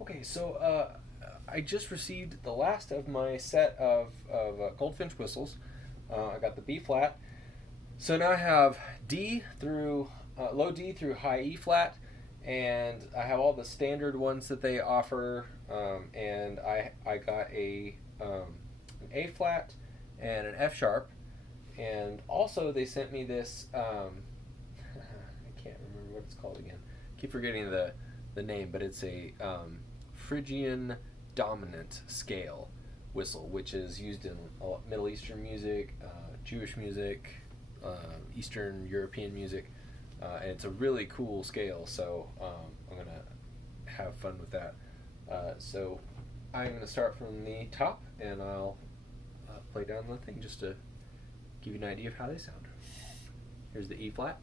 Okay, so I just received the last of my set of Goldfinch whistles. I got the B flat. So now I have D through low D through high E flat, and I have all the standard ones that they offer. And I got an A flat and an F sharp, and also they sent me this. I can't remember what it's called again. I keep forgetting the name, but it's a Phrygian dominant scale whistle, which is used in Middle Eastern music, Jewish music, Eastern European music, and it's a really cool scale. So I'm gonna have fun with that. So I'm gonna start from the top, and I'll play down the thing just to give you an idea of how they sound. Here's the E flat.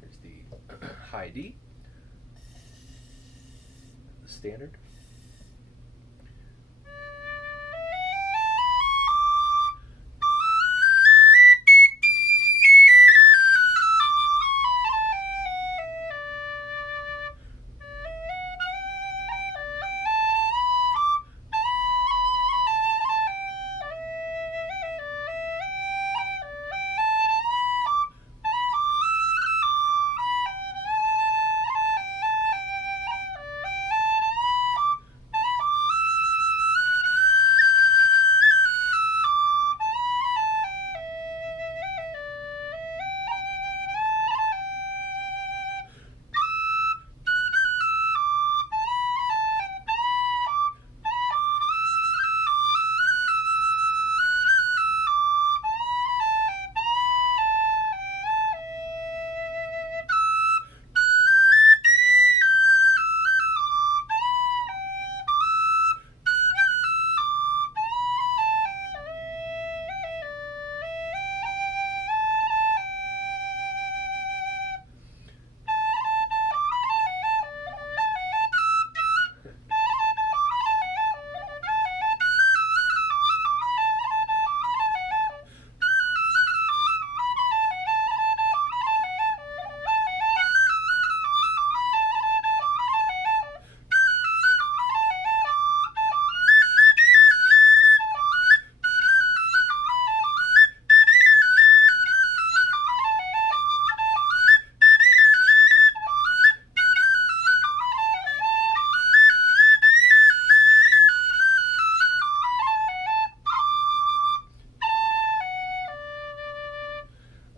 Here's the high D, the standard.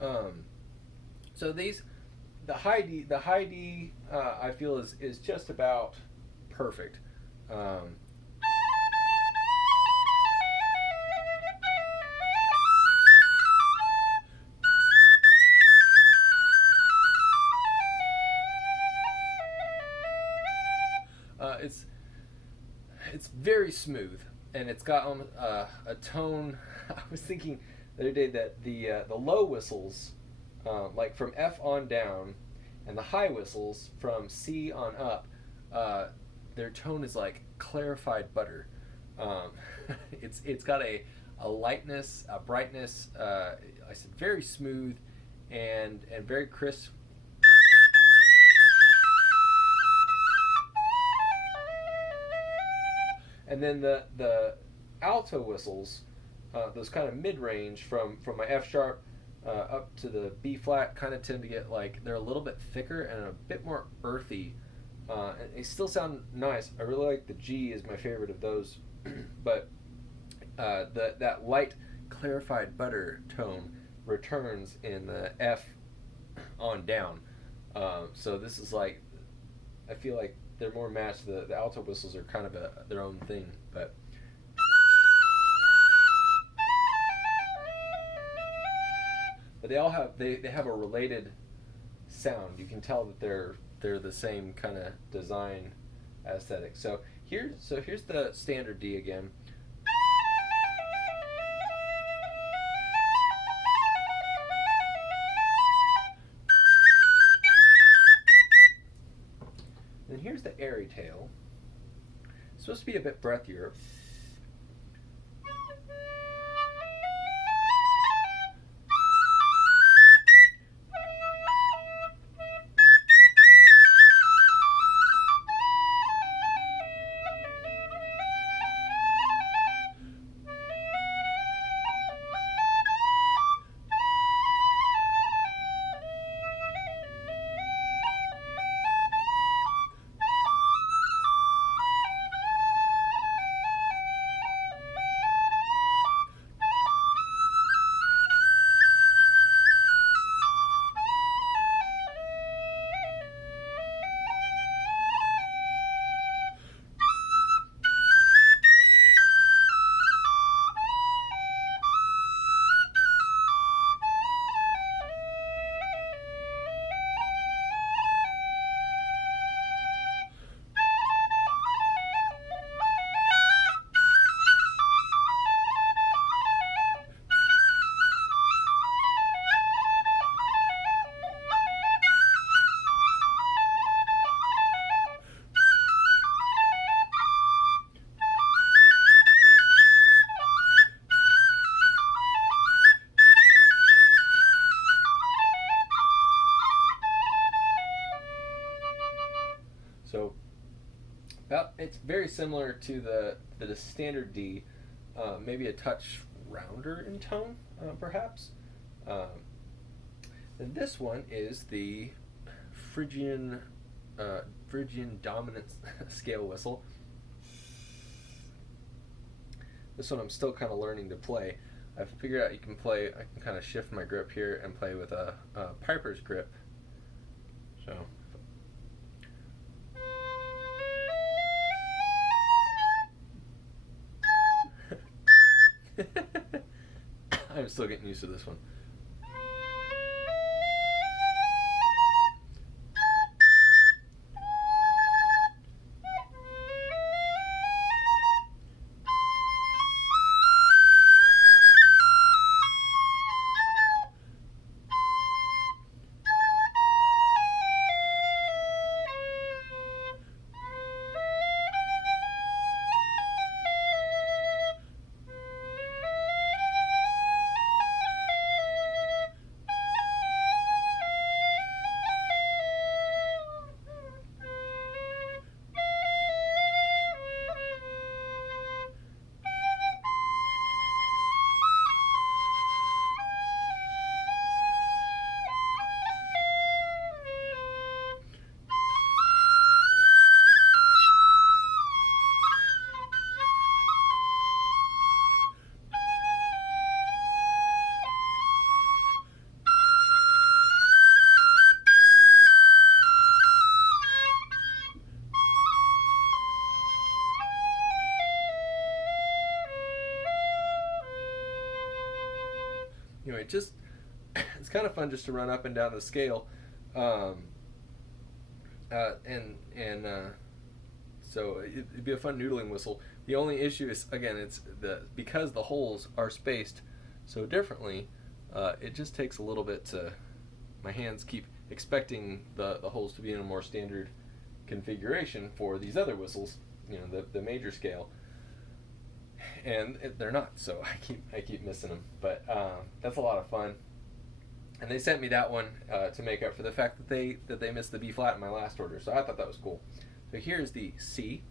Um, so these, the high D, I feel is just about perfect. Um, it's very smooth, and it's got a tone. I was thinking the other day that the low whistles, like from F on down, and the high whistles from C on up, their tone is like clarified butter. Um, it's got a lightness, a brightness. I said very smooth, and very crisp. And then the alto whistles, those kind of mid range from my F sharp up to the B flat, kind of tend to get like they're a little bit thicker and a bit more earthy. And they still sound nice. I really like the G is my favorite of those, but that light clarified butter tone returns in the F on down. So this is like I feel like they're more matched. The alto whistles are kind of their own thing, but they all have they have a related sound. You can tell that they're the same kind of design aesthetic. So here's the standard D again. And here's the airy tail. It's supposed to be a bit breathier. So it's very similar to the standard D, maybe a touch rounder in tone, perhaps. Um, and this one is the Phrygian Phrygian dominant scale whistle. This one I'm still kind of learning to play. I've figured out you can play. I can kind of shift my grip here and play with a piper's grip. So. I'm still getting used to this one. Anyway, just it's kind of fun just to run up and down the scale, and So it'd be a fun noodling whistle. The only issue is, again, it's because the holes are spaced so differently. It just takes a little bit to. My hands keep expecting the holes to be in a more standard configuration for these other whistles, the major scale, and they're not. So I keep missing them. But that's a lot of fun. And they sent me that one to make up for the fact that they missed the B flat in my last order. So I thought that was cool. So here's the C.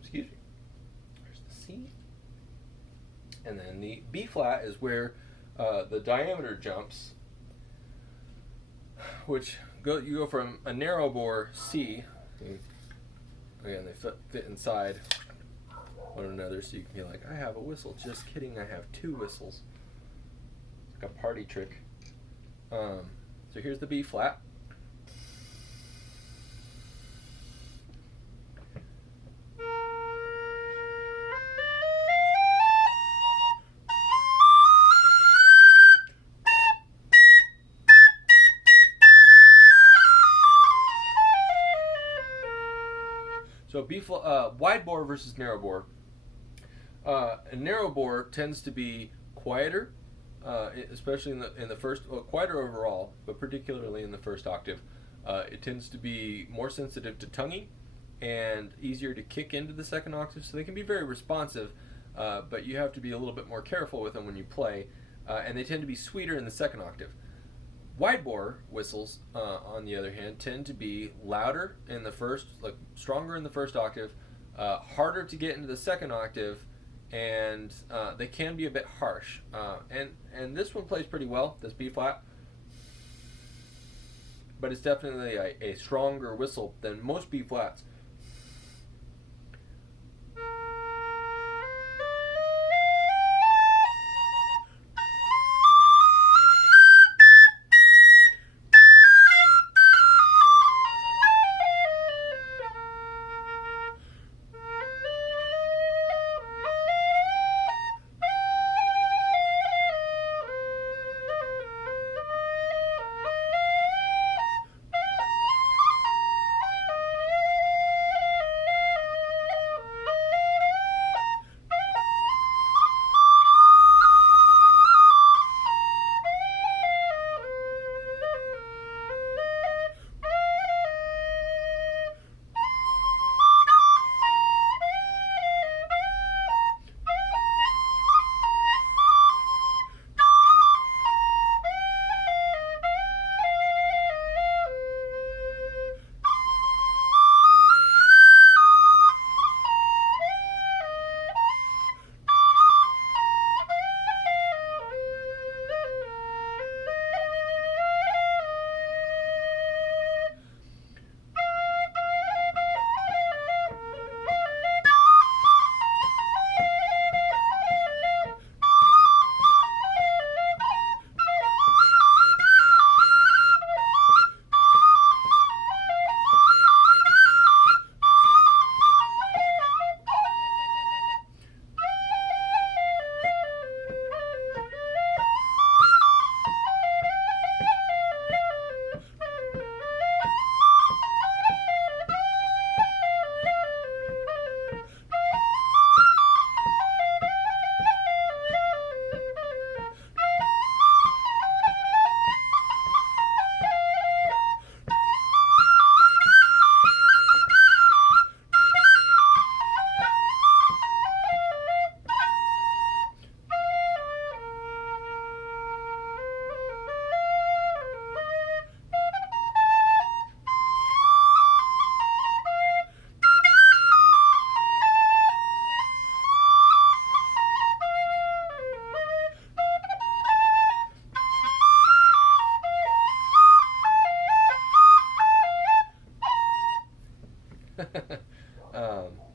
Excuse me. There's the C. And then the B flat is where the diameter jumps, which you go from a narrow bore C. Again, they fit inside one another, so you can be like, I have a whistle. Just kidding, I have two whistles. It's like a party trick. So here's the B flat. So wide bore versus narrow bore. A narrow bore tends to be quieter, especially in the first, quieter overall, but particularly in the first octave. It tends to be more sensitive to tonguing and easier to kick into the second octave, so they can be very responsive, but you have to be a little bit more careful with them when you play, and they tend to be sweeter in the second octave. Wide bore whistles, on the other hand, tend to be louder in the first, like stronger in the first octave, harder to get into the second octave, and they can be a bit harsh. And this one plays pretty well, this B flat, but it's definitely a stronger whistle than most B flats.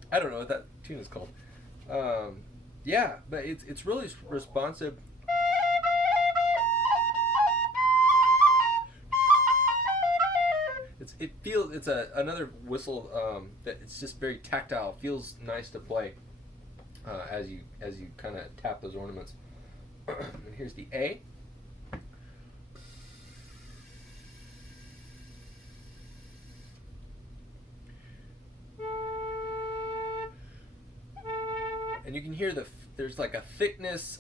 I don't know what that tune is called. Yeah, but it's really responsive. It's another whistle that it's just very tactile. Feels nice to play as you kind of tap those ornaments. And here's the A. And you can hear there's like a thickness,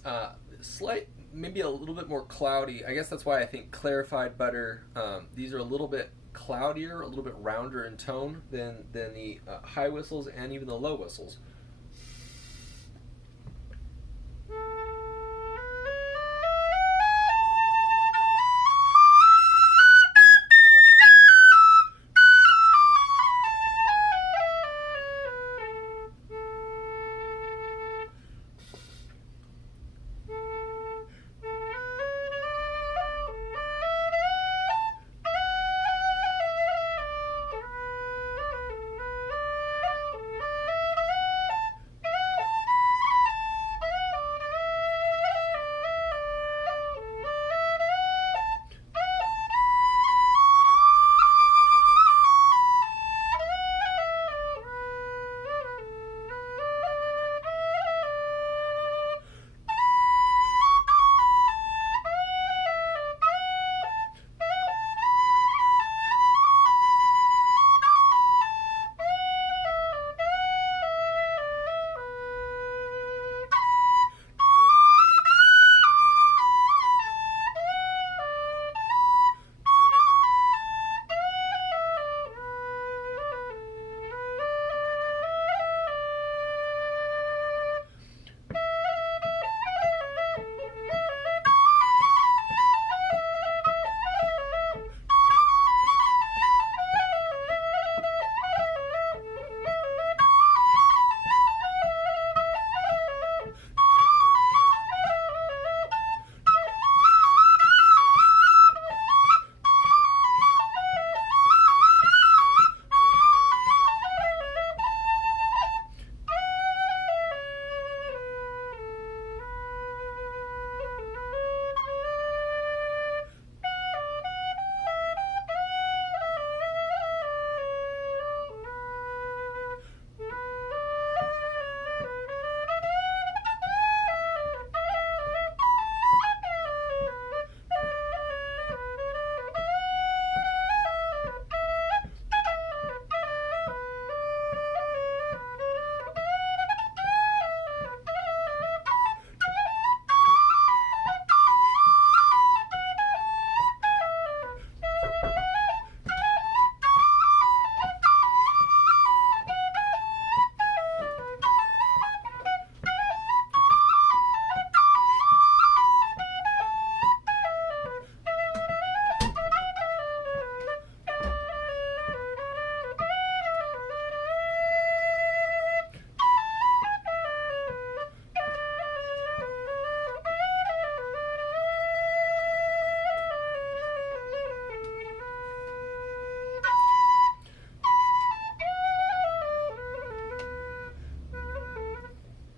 slight, maybe a little bit more cloudy. I guess that's why I think clarified butter. These are a little bit cloudier, a little bit rounder in tone than the high whistles and even the low whistles.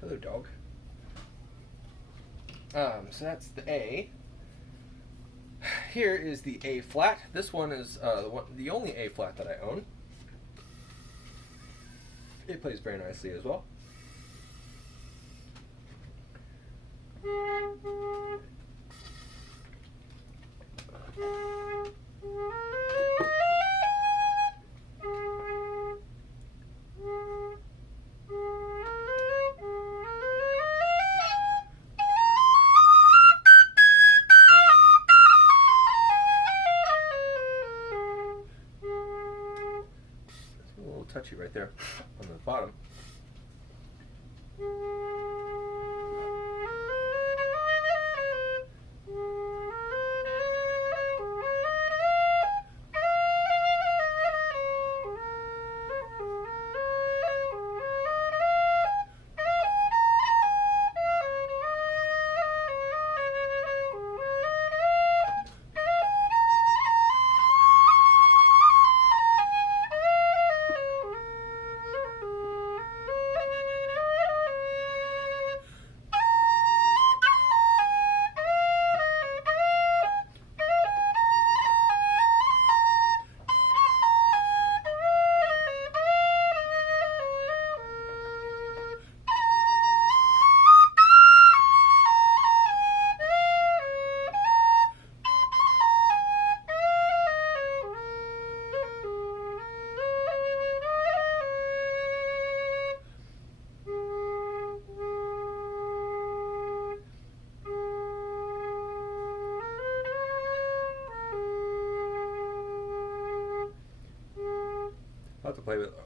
Hello, dog. So that's the A. Here is the A flat. This one is the only A flat that I own. It plays very nicely as well. Touchy right there on the bottom.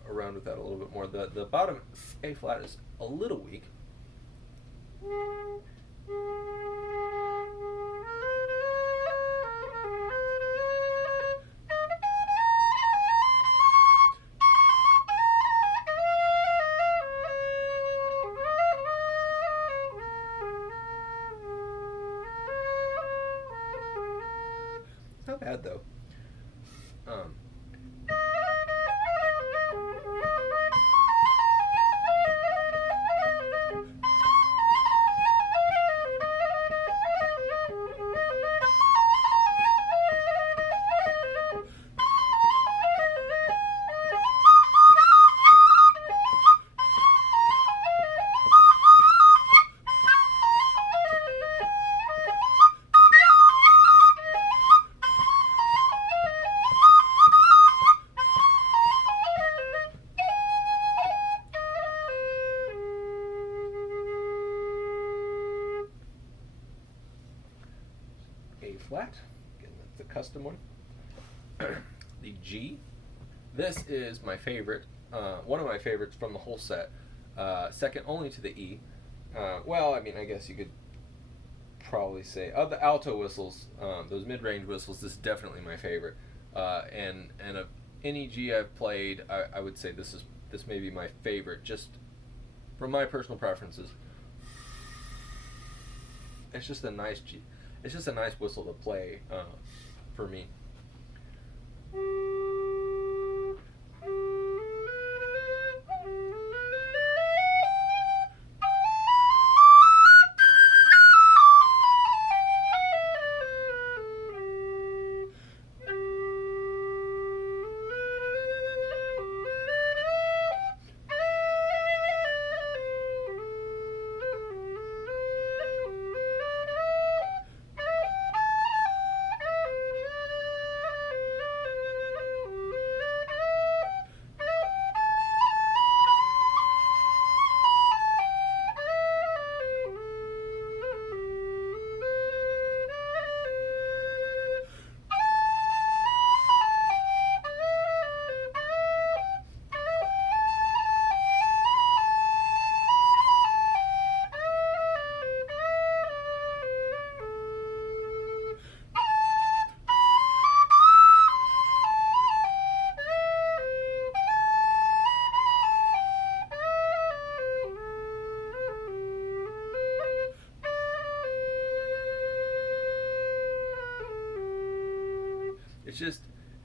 around with that a little bit more. The bottom A flat is a little weak. Not bad though. A flat, again, that's the custom one. The G, this is my favorite, one of my favorites from the whole set, second only to the E. Well, I mean, I guess you could probably say, of the alto whistles, those mid-range whistles, this is definitely my favorite. And of any G I've played, I would say this may be my favorite, just from my personal preferences. It's just a nice G. It's just a nice whistle to play for me.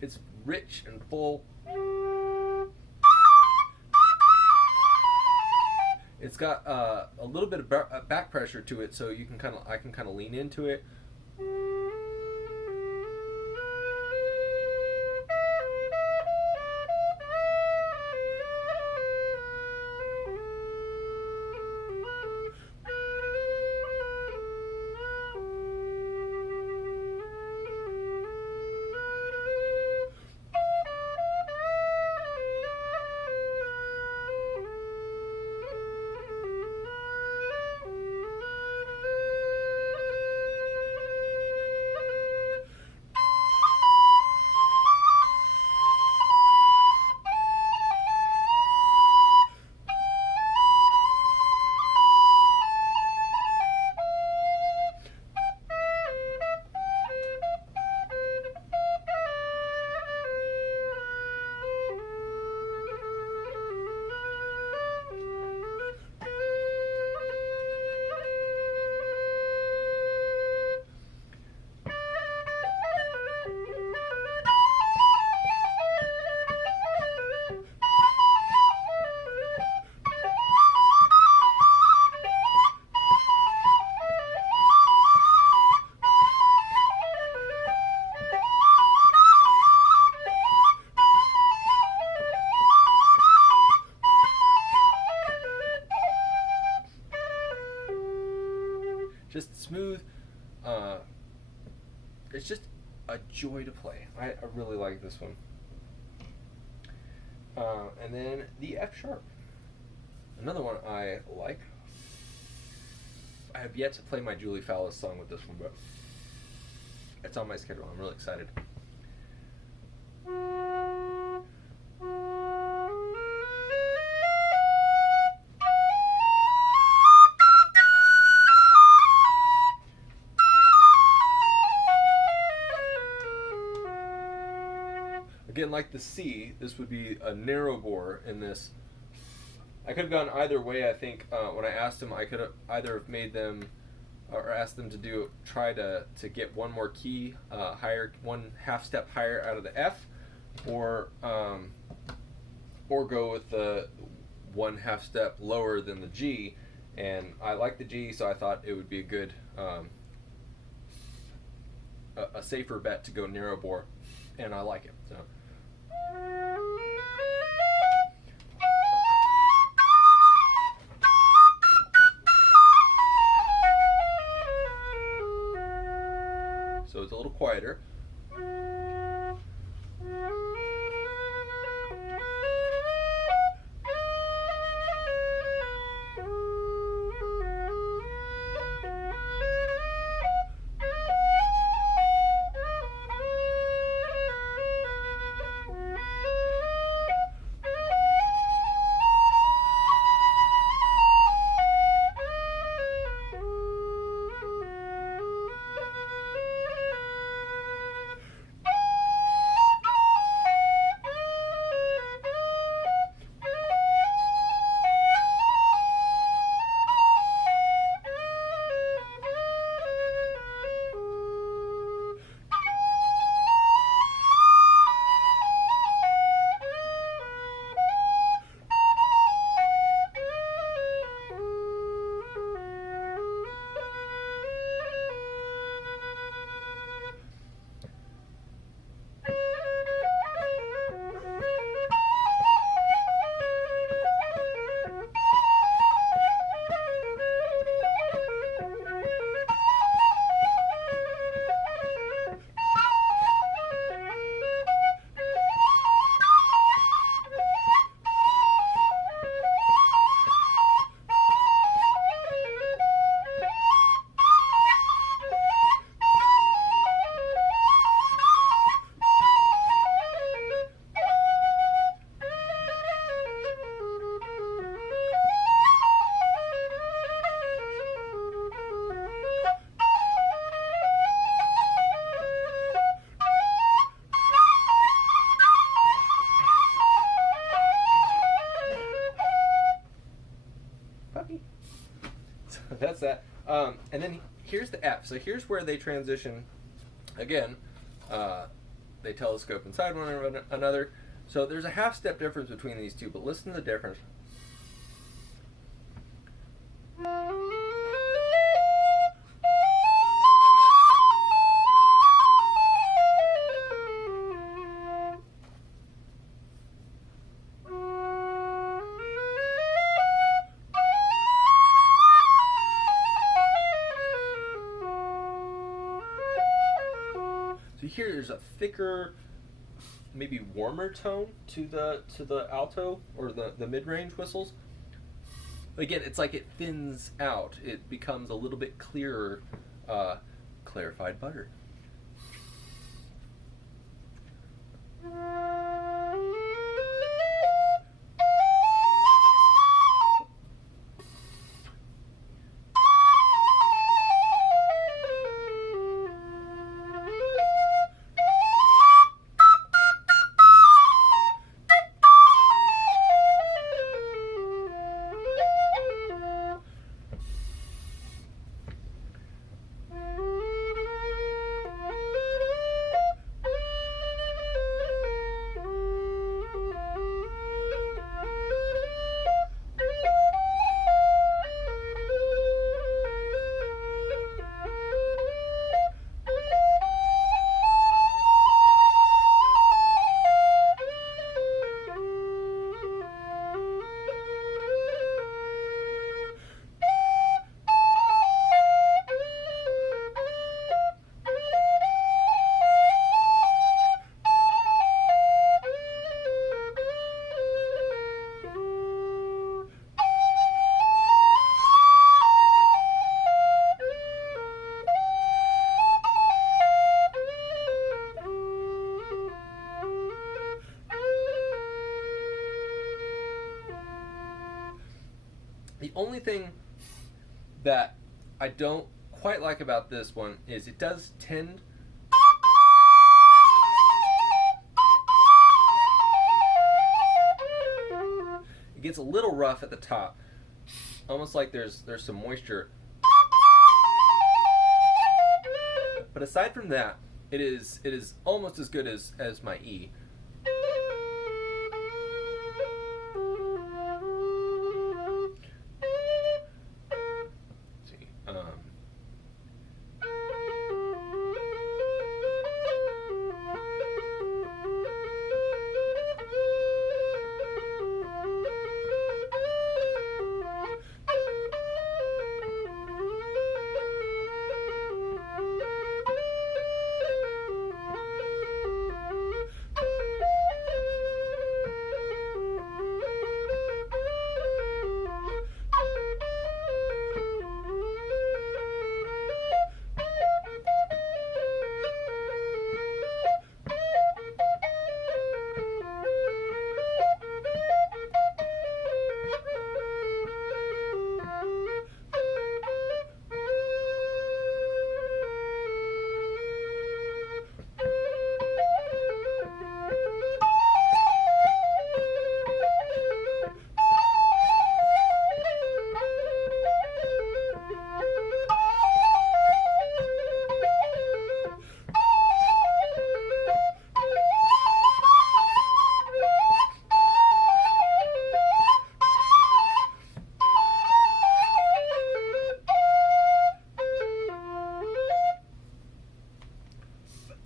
It's rich and full. It's got a little bit of back pressure to it, so I can kind of lean into it. Just smooth. It's just a joy to play. I really like this one. And then the F sharp. Another one I like. I have yet to play my Julie Fowles song with this one, but it's on my schedule. I'm really excited. again, like the C, this would be a narrow bore in this. I could have gone either way. I think when I asked them, I could have either have made them or asked them to try to get one more key higher, one half step higher out of the F, or go with the one half step lower than the G. And I like the G, so I thought it would be a good, a safer bet to go narrow bore, and I like it. So. So it's a little quieter. So that's that. And then here's the F. So here's where they transition. Again, they telescope inside one another. So there's a half step difference between these two, but listen to the difference. So here there's a thicker, maybe warmer tone to the alto or the mid-range whistles. Again, it's like it thins out. It becomes a little bit clearer, clarified butter. The only thing that I don't quite like about this one is it does tend It gets a little rough at the top, almost like there's some moisture. But aside from that, it is almost as good as my E. See,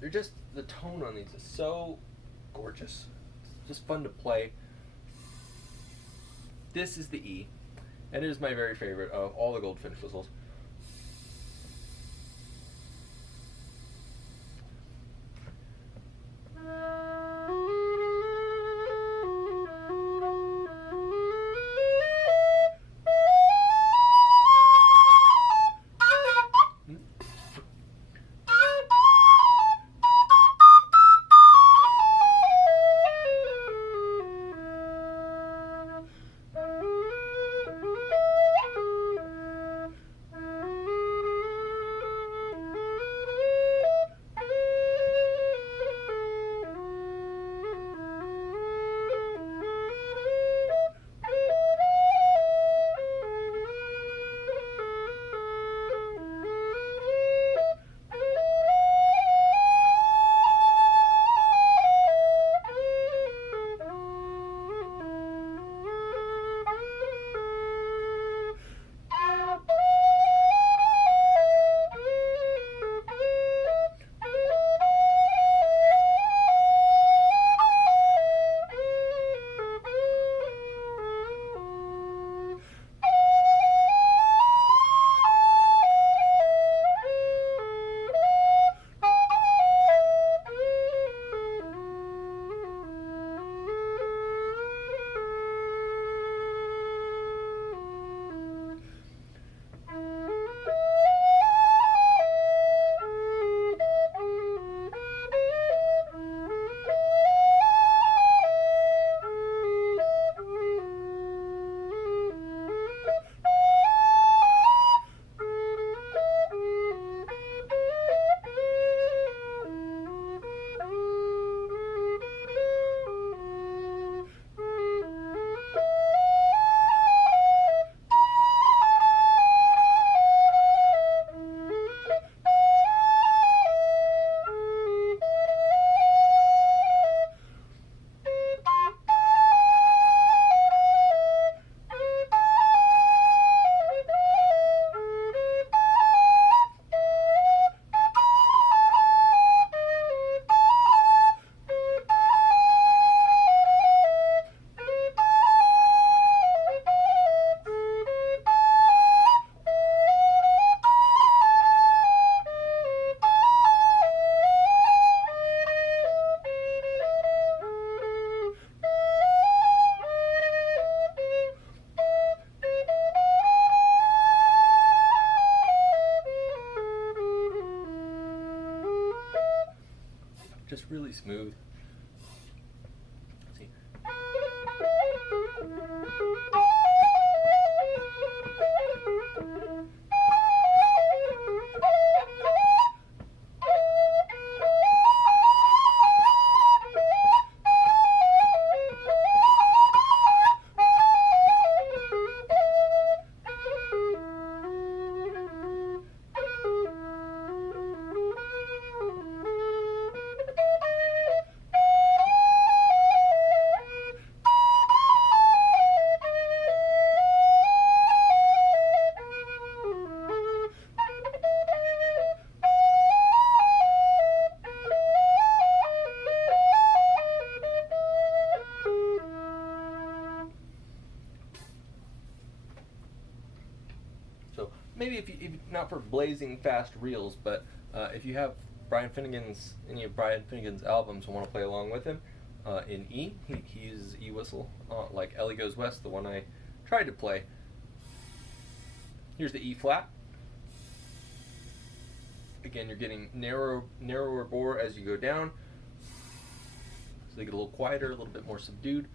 they're just, the tone on these is so gorgeous. It's just fun to play. This is the E, and it is my very favorite of all the Goldfinch whistles. Just really smooth. Let's see. maybe if not for blazing fast reels, but if you have any of Brian Finnegan's albums and want to play along with him in E, he uses E whistle like Ellie Goes West, the one I tried to play. Here's the E flat. Again, you're getting narrower bore as you go down, so they get a little quieter, a little bit more subdued.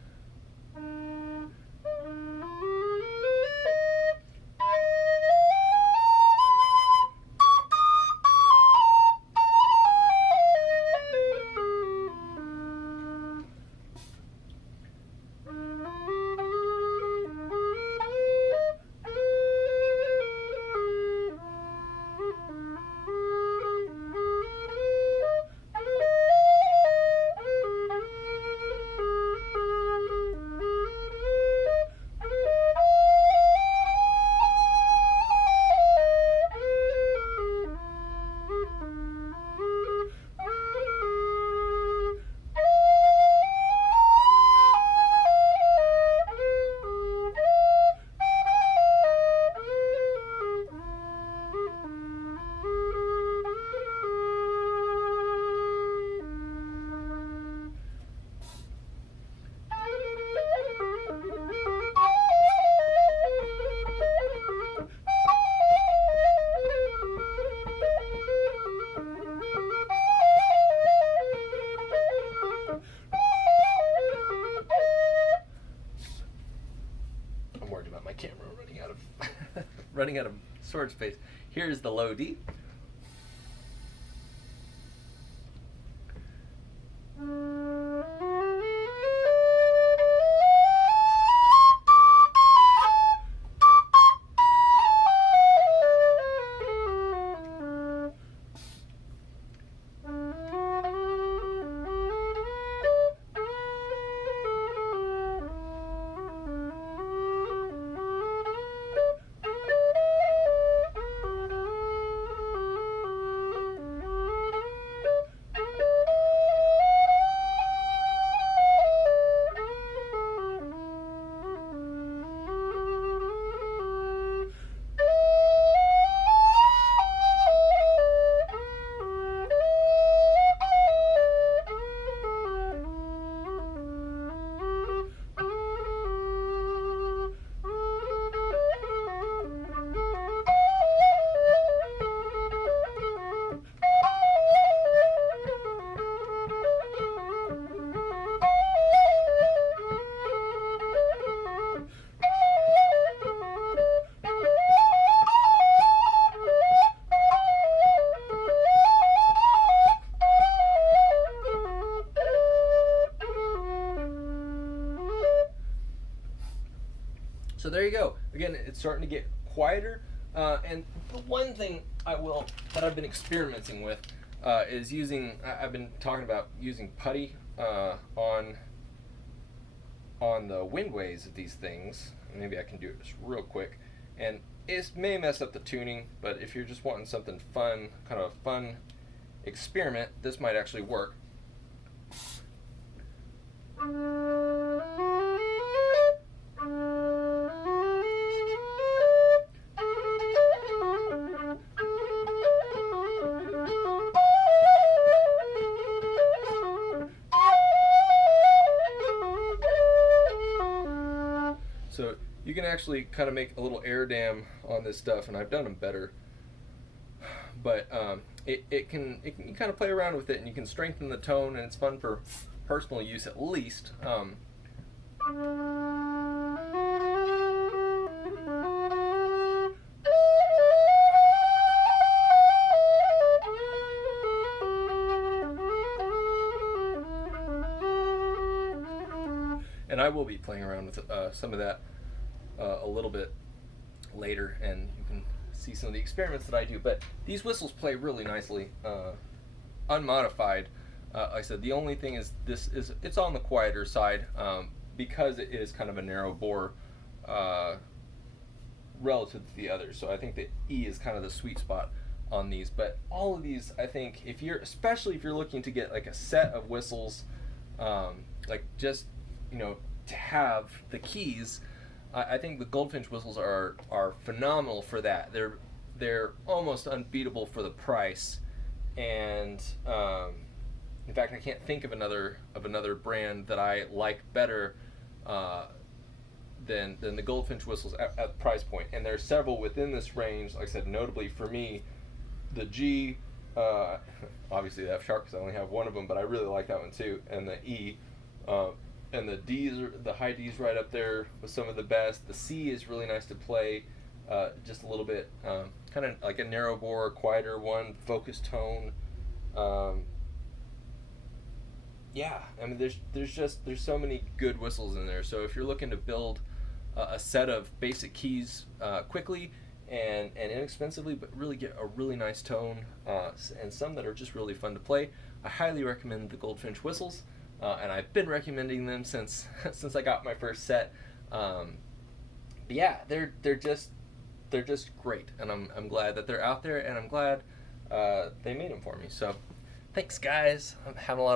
My camera running out of storage space. Here's the low D. So there you go. Again, it's starting to get quieter. And the one thing that I've been experimenting with is I've been talking about using putty on the windways of these things. Maybe I can do it just real quick. And it may mess up the tuning, but if you're just wanting something fun, kind of a fun experiment, this might actually work. So you can actually kind of make a little air dam on this stuff, and I've done them better. But you kind of play around with it, and you can strengthen the tone, and it's fun for personal use at least. And I will be playing around with some of that a little bit later, and you can see some of the experiments that I do. But these whistles play really nicely, unmodified. Like I said, the only thing is it's on the quieter side because it is kind of a narrow bore relative to the others. So I think that E is kind of the sweet spot on these. But all of these, I think, especially if you're looking to get like a set of whistles, like just to have the keys, I think the Goldfinch whistles are phenomenal for that. they're almost unbeatable for the price, and in fact, I can't think of another brand that I like better than the Goldfinch whistles at price point. And there are several within this range. Like I said, notably for me, the G, obviously the F sharp because I only have one of them, but I really like that one too, and the E. And the D's, the high D's, right up there with some of the best. The C is really nice to play, just a little bit, kind of like a narrow bore, quieter one, focused tone. Yeah, I mean, there's so many good whistles in there. So if you're looking to build a set of basic keys quickly and inexpensively, but really get a really nice tone and some that are just really fun to play, I highly recommend the Goldfinch whistles. And I've been recommending them since I got my first set. But yeah, they're just great, and I'm glad that they're out there, and I'm glad they made them for me. So thanks, guys. I'm having a lot of